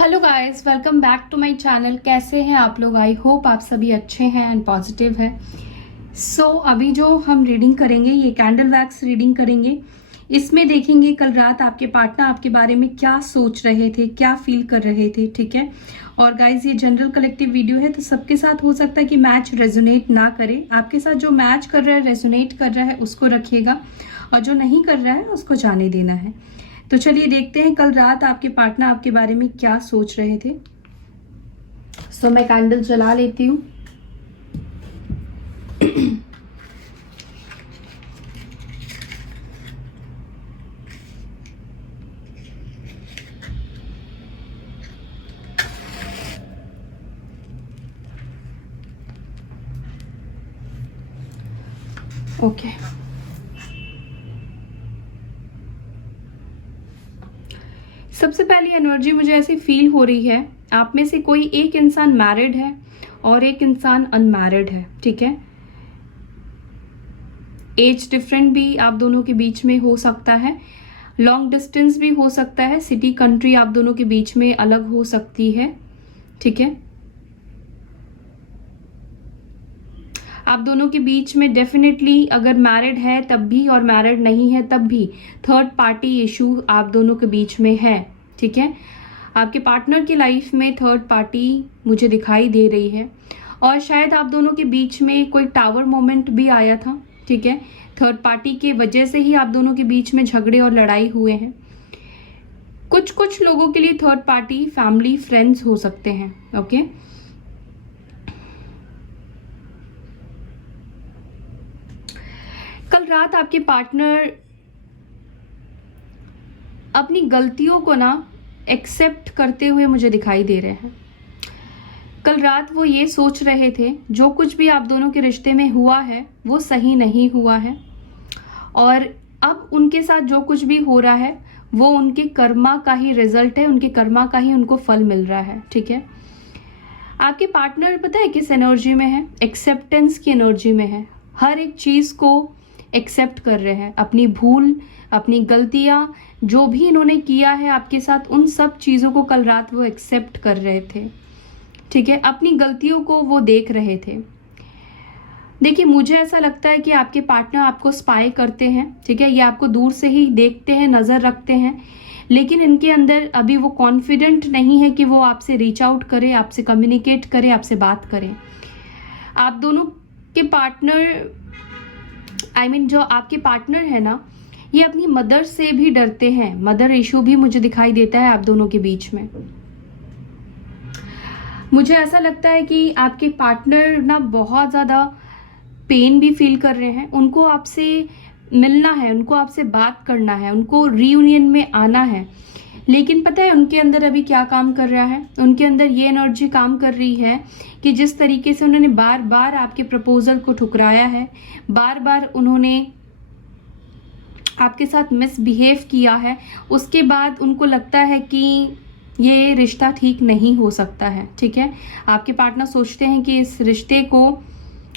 Hello guys, welcome back to my channel. कैसे हैं आप लोग? आई होप आप सभी अच्छे हैं एंड पॉजिटिव है। अभी जो हम रीडिंग करेंगे ये कैंडल वैक्स रीडिंग करेंगे। इसमें देखेंगे कल रात आपके पार्टनर आपके बारे में क्या सोच रहे थे, क्या फील कर रहे थे। ठीक है। और गाइज ये जनरल कलेक्टिव वीडियो है तो सबके साथ हो सकता है कि मैच रेजोनेट ना करे। आपके साथ जो मैच कर रहा है, रेजोनेट कर रहा है उसको रखिएगा और जो नहीं कर रहा है उसको जाने देना है। तो चलिए देखते हैं कल रात आपके पार्टनर आपके बारे में क्या सोच रहे थे। मैं कैंडल जला लेती हूँ। ओके। सबसे पहली एनर्जी मुझे ऐसी फील हो रही है, आप में से कोई एक इंसान मैरिड है और एक इंसान अनमैरिड है। ठीक है। एज डिफरेंट भी आप दोनों के बीच में हो सकता है, लॉन्ग डिस्टेंस भी हो सकता है, सिटी कंट्री आप दोनों के बीच में अलग हो सकती है। ठीक है। आप दोनों के बीच में डेफिनेटली अगर मैरिड है तब भी और मैरिड नहीं है तब भी थर्ड पार्टी इशू आप दोनों के बीच में है। ठीक है। आपके पार्टनर की लाइफ में थर्ड पार्टी मुझे दिखाई दे रही है और शायद आप दोनों के बीच में कोई टावर मोमेंट भी आया था। ठीक है। थर्ड पार्टी के वजह से ही आप दोनों के बीच में झगड़े और लड़ाई हुए हैं। कुछ कुछ लोगों के लिए थर्ड पार्टी फैमिली फ्रेंड्स हो सकते हैं। ओके। कल रात आपके पार्टनर अपनी गलतियों को ना एक्सेप्ट करते हुए मुझे दिखाई दे रहे हैं। कल रात वो ये सोच रहे थे जो कुछ भी आप दोनों के रिश्ते में हुआ है वो सही नहीं हुआ है और अब उनके साथ जो कुछ भी हो रहा है वो उनके कर्मा का ही रिजल्ट है, उनके कर्मा का ही उनको फल मिल रहा है। ठीक है। आपके पार्टनर पता है किस एनर्जी में है? एक्सेप्टेंस की एनर्जी में है। हर एक चीज को एक्सेप्ट कर रहे हैं, अपनी भूल, अपनी गलतियां, जो भी इन्होंने किया है आपके साथ, उन सब चीजों को कल रात वो एक्सेप्ट कर रहे थे। ठीक है। अपनी गलतियों को वो देख रहे थे। देखिए मुझे ऐसा लगता है कि आपके पार्टनर आपको स्पाई करते हैं। ठीक है। ये आपको दूर से ही देखते हैं, नजर रखते हैं, लेकिन इनके अंदर अभी वो कॉन्फिडेंट नहीं है कि वो आपसे रीच आउट करे, आपसे कम्युनिकेट करे, आपसे बात करे। आप दोनों के पार्टनर जो आपके पार्टनर है ना, ये अपनी मदर से भी डरते हैं। मदर इशू भी मुझे दिखाई देता है आप दोनों के बीच में। मुझे ऐसा लगता है कि आपके पार्टनर ना बहुत ज्यादा पेन भी फील कर रहे हैं। उनको आपसे मिलना है, उनको आपसे बात करना है, उनको रीयूनियन में आना है, लेकिन पता है उनके अंदर अभी क्या काम कर रहा है? उनके अंदर ये एनर्जी काम कर रही है कि जिस तरीके से उन्होंने बार बार आपके प्रपोजल को ठुकराया है, बार बार उन्होंने आपके साथ मिसबिहेव किया है, उसके बाद उनको लगता है कि ये रिश्ता ठीक नहीं हो सकता है। ठीक है। आपके पार्टनर सोचते हैं कि इस रिश्ते को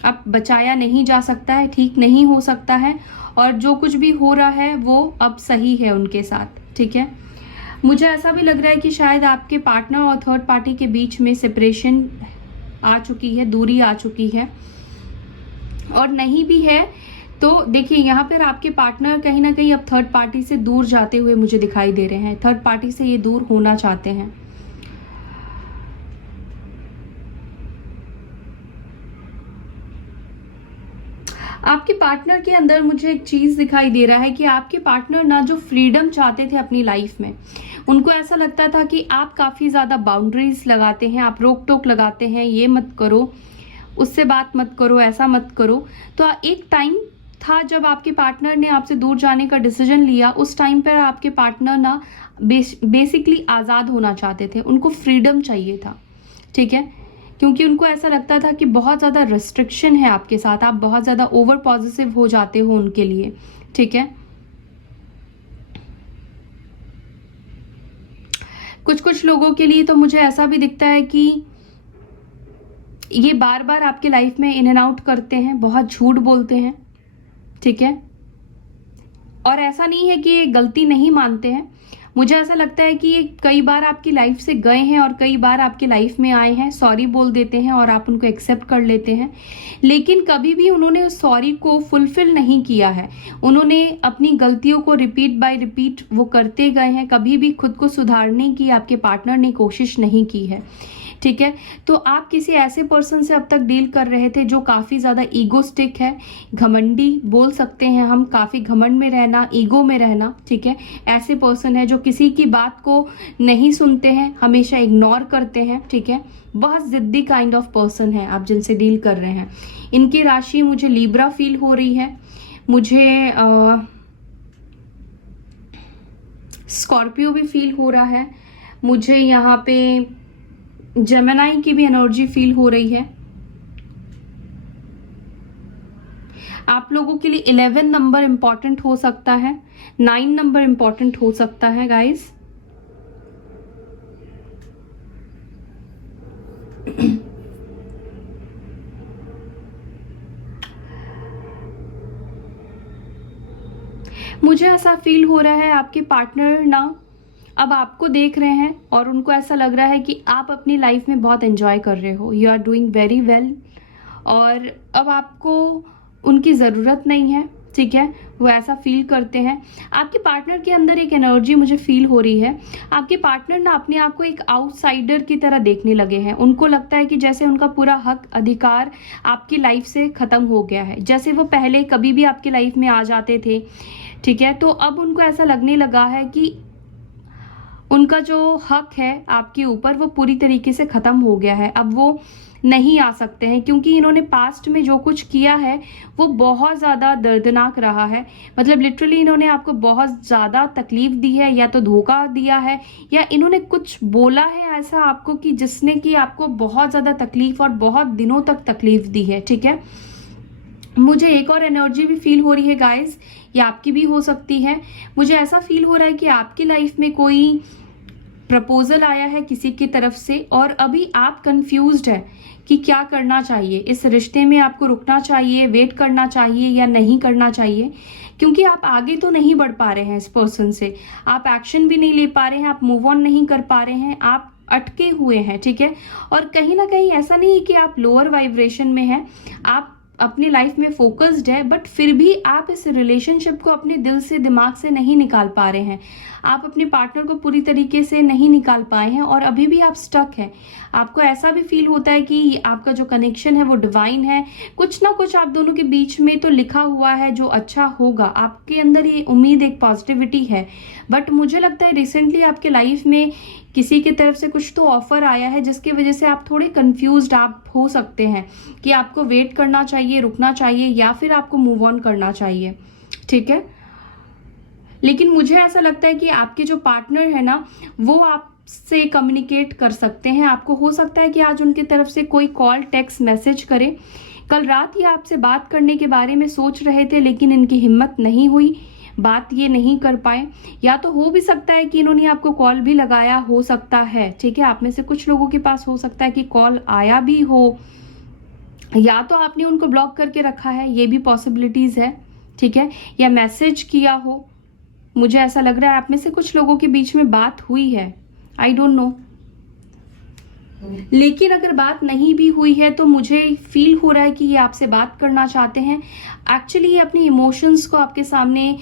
अब बचाया नहीं जा सकता है, ठीक नहीं हो सकता है और जो कुछ भी हो रहा है वो अब सही है उनके साथ। ठीक है। मुझे ऐसा भी लग रहा है कि शायद आपके पार्टनर और थर्ड पार्टी के बीच में सेपरेशन आ चुकी है, दूरी आ चुकी है, और नहीं भी है तो देखिए यहाँ पर आपके पार्टनर कहीं ना कहीं अब थर्ड पार्टी से दूर जाते हुए मुझे दिखाई दे रहे हैं। थर्ड पार्टी से ये दूर होना चाहते हैं। आपके पार्टनर के अंदर मुझे एक चीज दिखाई दे रहा है कि आपके पार्टनर ना जो फ्रीडम चाहते थे अपनी लाइफ में, उनको ऐसा लगता था कि आप काफी ज्यादा बाउंड्रीज लगाते हैं, आप रोक टोक लगाते हैं, ये मत करो, उससे बात मत करो, ऐसा मत करो। तो एक टाइम था जब आपके पार्टनर ने आपसे दूर जाने का डिसीजन लिया। उस टाइम पर आपके पार्टनर ना बेसिकली आजाद होना चाहते थे, उनको फ्रीडम चाहिए था। ठीक है। क्योंकि उनको ऐसा लगता था कि बहुत ज़्यादा रिस्ट्रिक्शन है आपके साथ, आप बहुत ज़्यादा ओवर पॉजिटिव हो जाते हो उनके लिए। ठीक है। कुछ कुछ लोगों के लिए तो मुझे ऐसा भी दिखता है कि ये बार बार आपके लाइफ में इन एंड आउट करते हैं, बहुत झूठ बोलते हैं। ठीक है। और ऐसा नहीं है कि ये गलती नहीं मानते हैं, मुझे ऐसा लगता है कि ये कई बार आपकी लाइफ से गए हैं और कई बार आपकी लाइफ में आए हैं, सॉरी बोल देते हैं और आप उनको एक्सेप्ट कर लेते हैं, लेकिन कभी भी उन्होंने उस सॉरी को फुलफिल नहीं किया है। उन्होंने अपनी गलतियों को रिपीट बाय रिपीट वो करते गए हैं, कभी भी खुद को सुधारने की आपके पार्टनर ने कोशिश नहीं की है। ठीक है, तो आप किसी ऐसे पर्सन से अब तक डील कर रहे थे जो काफ़ी ज़्यादा ईगोस्टिक है, घमंडी बोल सकते हैं हम, काफ़ी घमंड में रहना, ईगो में रहना। ठीक है, ऐसे पर्सन है जो किसी की बात को नहीं सुनते हैं, हमेशा इग्नोर करते हैं। ठीक है, बहुत ज़िद्दी काइंड ऑफ पर्सन है आप जिनसे डील कर रहे हैं। इनकी राशि मुझे लिब्रा फील हो रही है, मुझे स्कॉर्पियो भी फील हो रहा है, मुझे यहाँ पे जेमिनी की भी एनर्जी फील हो रही है। आप लोगों के लिए 11 नंबर इंपॉर्टेंट हो सकता है, 9 नंबर इंपॉर्टेंट हो सकता है गाइस। मुझे ऐसा फील हो रहा है आपके पार्टनर ना अब आपको देख रहे हैं और उनको ऐसा लग रहा है कि आप अपनी लाइफ में बहुत एंजॉय कर रहे हो, you are doing very well, और अब आपको उनकी ज़रूरत नहीं है। ठीक है, वो ऐसा फील करते हैं। आपके पार्टनर के अंदर एक एनर्जी मुझे फील हो रही है, आपके पार्टनर ना अपने आप को एक आउटसाइडर की तरह देखने लगे हैं। उनको लगता है कि जैसे उनका पूरा हक अधिकार आपकी लाइफ से ख़त्म हो गया है, जैसे वो पहले कभी भी आपकी लाइफ में आ जाते थे। ठीक है, तो अब उनको ऐसा लगने लगा है कि उनका जो हक है आपके ऊपर वो पूरी तरीके से ख़त्म हो गया है, अब वो नहीं आ सकते हैं, क्योंकि इन्होंने पास्ट में जो कुछ किया है वो बहुत ज़्यादा दर्दनाक रहा है। मतलब लिटरली इन्होंने आपको बहुत ज़्यादा तकलीफ दी है, या तो धोखा दिया है, या इन्होंने कुछ बोला है ऐसा आपको कि जिसने कि आपको बहुत ज़्यादा तकलीफ और बहुत दिनों तक तकलीफ दी है। ठीक है, मुझे एक और एनर्जी भी फील हो रही है गाइस, ये आपकी भी हो सकती है। मुझे ऐसा फील हो रहा है कि आपकी लाइफ में कोई प्रपोजल आया है किसी की तरफ से और अभी आप कंफ्यूज्ड है कि क्या करना चाहिए, इस रिश्ते में आपको रुकना चाहिए, वेट करना चाहिए या नहीं करना चाहिए, क्योंकि आप आगे तो नहीं बढ़ पा रहे हैं इस पर्सन से, आप एक्शन भी नहीं ले पा रहे हैं, आप मूव ऑन नहीं कर पा रहे हैं, आप अटके हुए हैं। ठीक है, और कहीं ना कहीं ऐसा नहीं है कि आप लोअर वाइब्रेशन में हैं, आप अपनी लाइफ में फोकस्ड है, बट फिर भी आप इस रिलेशनशिप को अपने दिल से दिमाग से नहीं निकाल पा रहे हैं, आप अपने पार्टनर को पूरी तरीके से नहीं निकाल पाए हैं और अभी भी आप स्टक हैं। आपको ऐसा भी फील होता है कि आपका जो कनेक्शन है वो डिवाइन है, कुछ ना कुछ आप दोनों के बीच में तो लिखा हुआ है जो अच्छा होगा, आपके अंदर ये उम्मीद, एक पॉजिटिविटी है। बट मुझे लगता है रिसेंटली आपके लाइफ में किसी की तरफ से कुछ तो ऑफर आया है जिसकी वजह से आप थोड़े कंफ्यूज्ड आप हो सकते हैं कि आपको वेट करना चाहिए, रुकना चाहिए, या फिर आपको मूव ऑन करना चाहिए। ठीक है, लेकिन मुझे ऐसा लगता है कि आपके जो पार्टनर है ना वो आपसे कम्युनिकेट कर सकते हैं। आपको हो सकता है कि आज उनकी तरफ से कोई कॉल, टेक्स्ट, मैसेज करे। कल रात ये आपसे बात करने के बारे में सोच रहे थे लेकिन इनकी हिम्मत नहीं हुई, बात ये नहीं कर पाए, या तो हो भी सकता है कि इन्होंने आपको कॉल भी लगाया, हो सकता है। ठीक है, आप में से कुछ लोगों के पास हो सकता है कि कॉल आया भी हो, या तो आपने उनको ब्लॉक करके रखा है, ये भी पॉसिबिलिटीज है। ठीक है, या मैसेज किया हो, मुझे ऐसा लग रहा है आप में से कुछ लोगों के बीच में बात हुई है, आई डोंट नो। लेकिन अगर बात नहीं भी हुई है तो मुझे फील हो रहा है कि ये आपसे बात करना चाहते हैं, एक्चुअली ये अपने इमोशंस को आपके सामने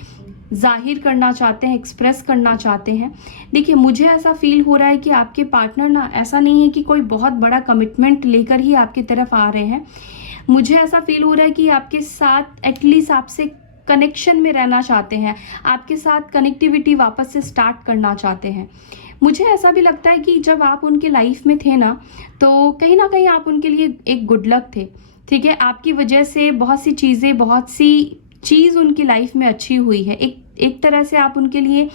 जाहिर करना चाहते हैं, एक्सप्रेस करना चाहते हैं। देखिए, मुझे ऐसा फील हो रहा है कि आपके पार्टनर ना, ऐसा नहीं है कि कोई बहुत बड़ा कमिटमेंट लेकर ही आपकी तरफ आ रहे हैं, मुझे ऐसा फील हो रहा है कि आपके साथ एटलीस्ट आपसे कनेक्शन में रहना चाहते हैं, आपके साथ कनेक्टिविटी वापस से स्टार्ट करना चाहते हैं। मुझे ऐसा भी लगता है कि जब आप उनके लाइफ में थे ना कहीं आप उनके लिए एक गुड लक थे। ठीक है, आपकी वजह से बहुत सी चीज़ उनकी लाइफ में अच्छी हुई है, एक तरह से आप उनके लिए,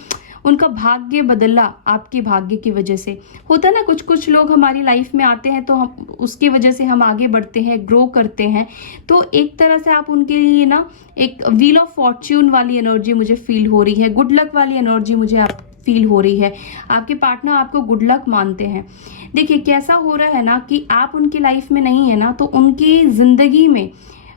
उनका भाग्य बदला आपके भाग्य की वजह से। होता है ना, कुछ लोग हमारी लाइफ में आते हैं तो हम उसकी वजह से हम आगे बढ़ते हैं, ग्रो करते हैं, तो एक तरह से आप उनके लिए ना एक व्हील ऑफ फॉर्च्यून वाली एनर्जी मुझे फील हो रही है, गुड लक वाली एनर्जी मुझे आप फील हो रही है। आपके पार्टनर आपको गुड लक मानते हैं। देखिए, कैसा हो रहा है ना कि आप उनकी लाइफ में नहीं है ना, तो उनकी जिंदगी में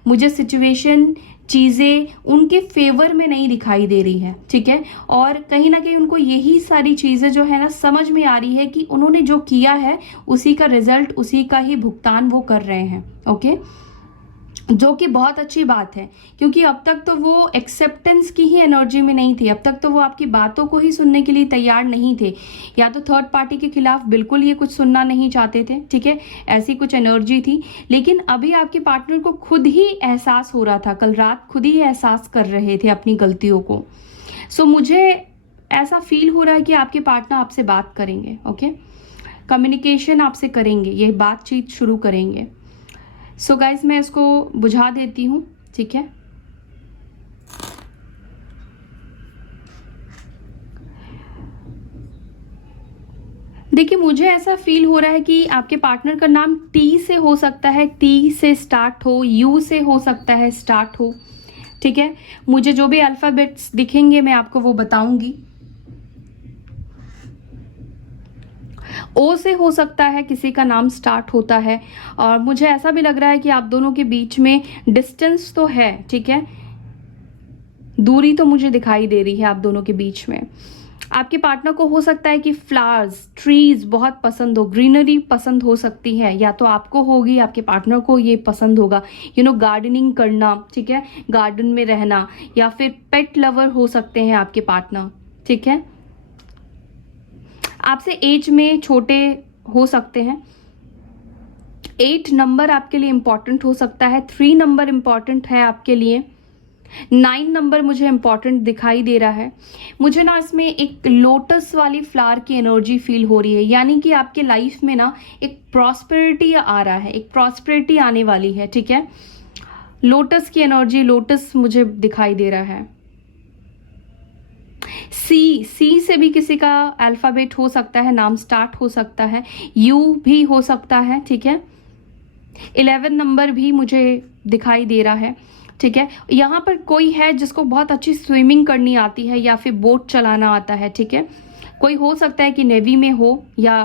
मुझे सिचुएशन चीज़ें उनके फेवर में नहीं दिखाई दे रही है, ठीक है। और कहीं ना कहीं उनको यही सारी चीज़ें जो है ना समझ में आ रही है कि उन्होंने जो किया है उसी का रिजल्ट, उसी का ही भुगतान वो कर रहे हैं, ओके। जो कि बहुत अच्छी बात है, क्योंकि अब तक तो वो एक्सेप्टेंस की ही एनर्जी में नहीं थे। अब तक तो वो आपकी बातों को ही सुनने के लिए तैयार नहीं थे, या तो थर्ड पार्टी के खिलाफ बिल्कुल ये कुछ सुनना नहीं चाहते थे, ठीक है, ऐसी कुछ एनर्जी थी। लेकिन अभी आपके पार्टनर को खुद ही एहसास हो रहा था, कल रात खुद ही एहसास कर रहे थे अपनी गलतियों को। सो मुझे ऐसा फील हो रहा है कि आपके पार्टनर आपसे बात करेंगे, ओके, कम्युनिकेशन आपसे करेंगे, ये बातचीत शुरू करेंगे। सो गाइज मैं इसको बुझा देती हूँ, ठीक है। देखिए मुझे ऐसा फील हो रहा है कि आपके पार्टनर का नाम टी से हो सकता है, टी से स्टार्ट हो, यू से हो सकता है स्टार्ट हो, ठीक है। मुझे जो भी अल्फाबेट्स दिखेंगे मैं आपको वो बताऊंगी। ओ से हो सकता है किसी का नाम स्टार्ट होता है, और मुझे ऐसा भी लग रहा है कि आप दोनों के बीच में डिस्टेंस तो है, ठीक है, दूरी तो मुझे दिखाई दे रही है आप दोनों के बीच में। आपके पार्टनर को हो सकता है कि फ्लावर्स, ट्रीज बहुत पसंद हो, ग्रीनरी पसंद हो सकती है, या तो आपको होगी, आपके पार्टनर को ये पसंद होगा, गार्डनिंग करना, ठीक है, गार्डन में रहना, या फिर पेट लवर हो सकते हैं आपके पार्टनर, ठीक है। आपसे एज में छोटे हो सकते हैं। 8 नंबर आपके लिए इंपॉर्टेंट हो सकता है, 3 नंबर इंपॉर्टेंट है आपके लिए, 9 नंबर मुझे इंपॉर्टेंट दिखाई दे रहा है। मुझे ना इसमें एक लोटस वाली फ्लावर की एनर्जी फील हो रही है, यानी कि आपके लाइफ में ना एक प्रॉस्पेरिटी आ रहा है, एक प्रॉस्पेरिटी आने वाली है, ठीक है। लोटस की एनर्जी, लोटस मुझे दिखाई दे रहा है। सी से भी किसी का अल्फाबेट हो सकता है, नाम स्टार्ट हो सकता है, यू भी हो सकता है, ठीक है। 11 नंबर भी मुझे दिखाई दे रहा है, ठीक है। यहाँ पर कोई है जिसको बहुत अच्छी स्विमिंग करनी आती है या फिर बोट चलाना आता है, ठीक है। कोई हो सकता है कि नेवी में हो, या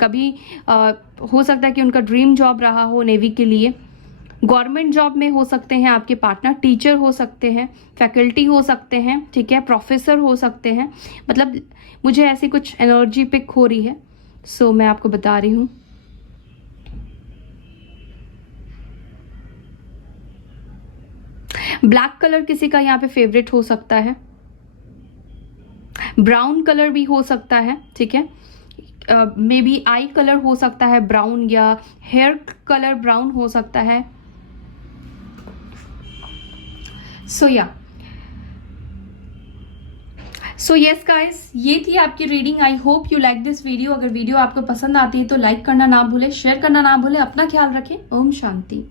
कभी हो सकता है कि उनका ड्रीम जॉब रहा हो नेवी के लिए। गवर्नमेंट जॉब में हो सकते हैं आपके पार्टनर, टीचर हो सकते हैं, फैकल्टी हो सकते हैं, ठीक है, प्रोफेसर हो सकते हैं। मतलब मुझे ऐसी कुछ एनर्जी पिक हो रही है, सो मैं आपको बता रही हूँ। ब्लैक कलर किसी का यहाँ पे फेवरेट हो सकता है, ब्राउन कलर भी हो सकता है, ठीक है। मे बी आई कलर हो सकता है ब्राउन, या हेयर कलर ब्राउन हो सकता है। सो यस गाइस, ये थी आपकी reading. I hope you like this video. अगर वीडियो आपको पसंद आती है तो लाइक करना ना भूले, शेयर करना ना भूले। अपना ख्याल रखें। ओम शांति।